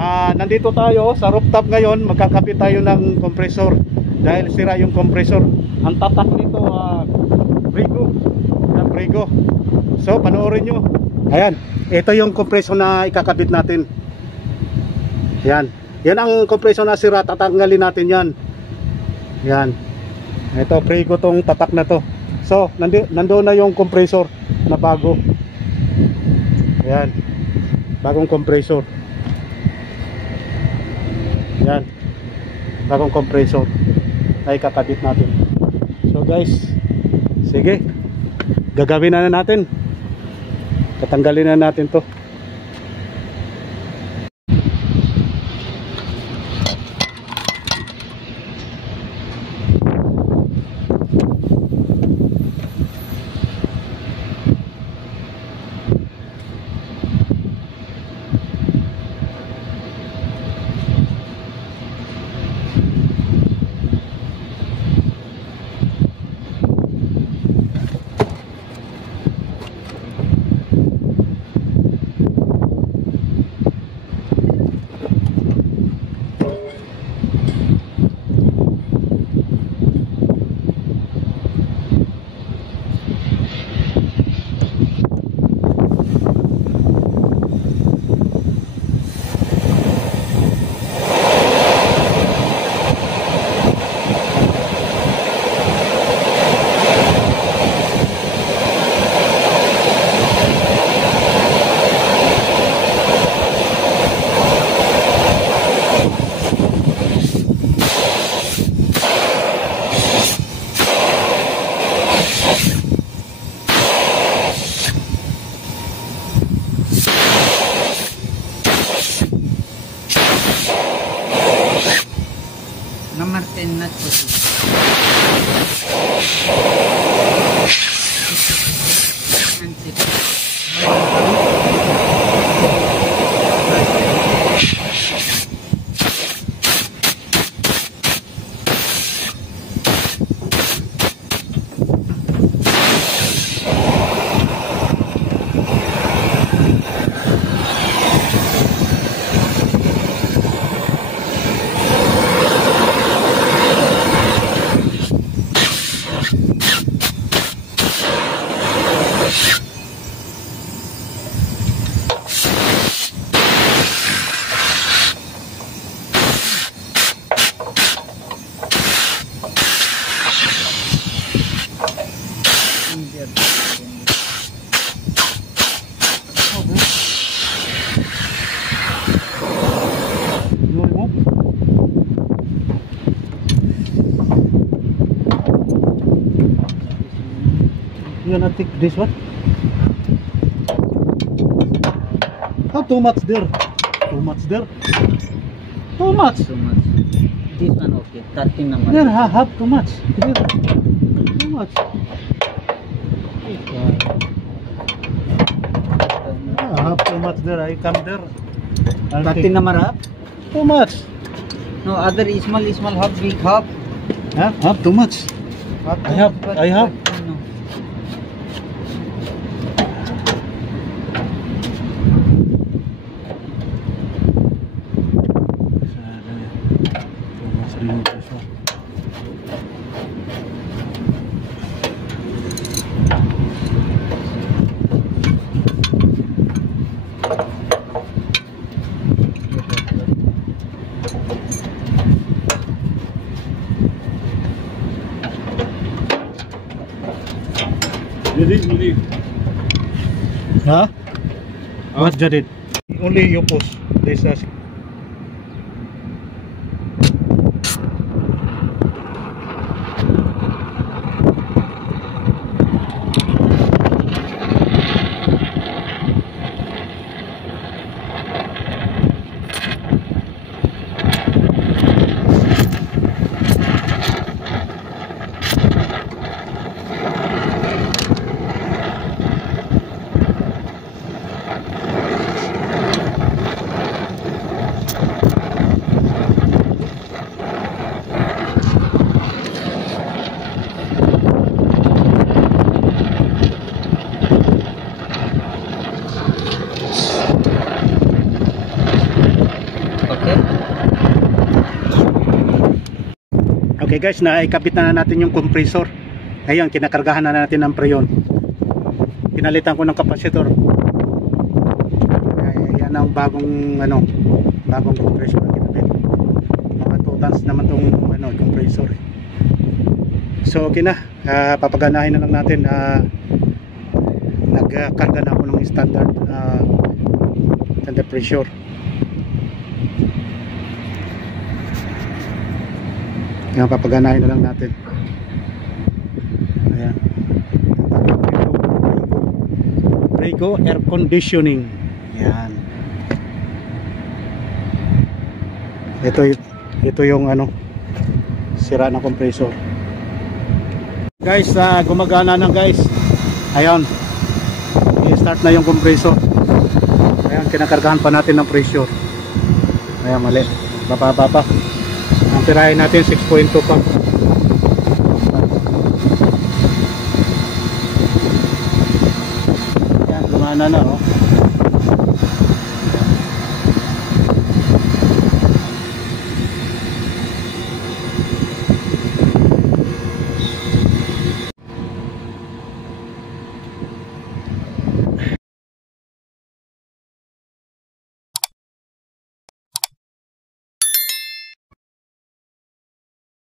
Nandito tayo sa rooftop ngayon. Magkakapit tayo ng compressor dahil sira yung compressor. Ang tatak nito Prego. So panoorin nyo. Ayan, ito yung compressor na ikakabit natin. Yan ang compressor na sira. Tatanggalin natin yan. Yan, ito Prego tong tatak na to. So nandoon na yung compressor na bago. Ayan, bagong compressor. Yan, bagong compressor ay kakabit natin. So guys, sige, gagawin na natin. Tatanggalin na natin to. Nomor 10 nut position. And 6. You wanna take this one? How too much there? Too much there? Too much. Too much. This one okay. 13 number. There have too much. Here. Too much. Have too much there. I come there. 13 number half? Too much. No, other small half, big half. Huh? Have too much. I have. No. Jadid. Huh? What Jadid? Only you push. This is. Okay. Okay guys, naikabit na natin yung compressor. Ngayon, kinakargahan na natin ang preyon. Pinalitan ko ng kapasitor. Yan ang bagong bagong compressor na kinabit. Mga 2 tons naman tong compressor eh. So okay na, papaganahin na lang natin. Nagkarga na ako ng standard pressure. Yan, papaganahin na lang natin. Ayan. Prego air conditioning. Yan. Ito yung sira ng compressor. Guys, gumagana na guys. Ayun. I-start na yung compressor. Ayan, kinakargahan pa natin ng pressure. Ayan, mali. Bababa pa. Ang tirahin natin 6.2 pa. Ayan, gumana na oh.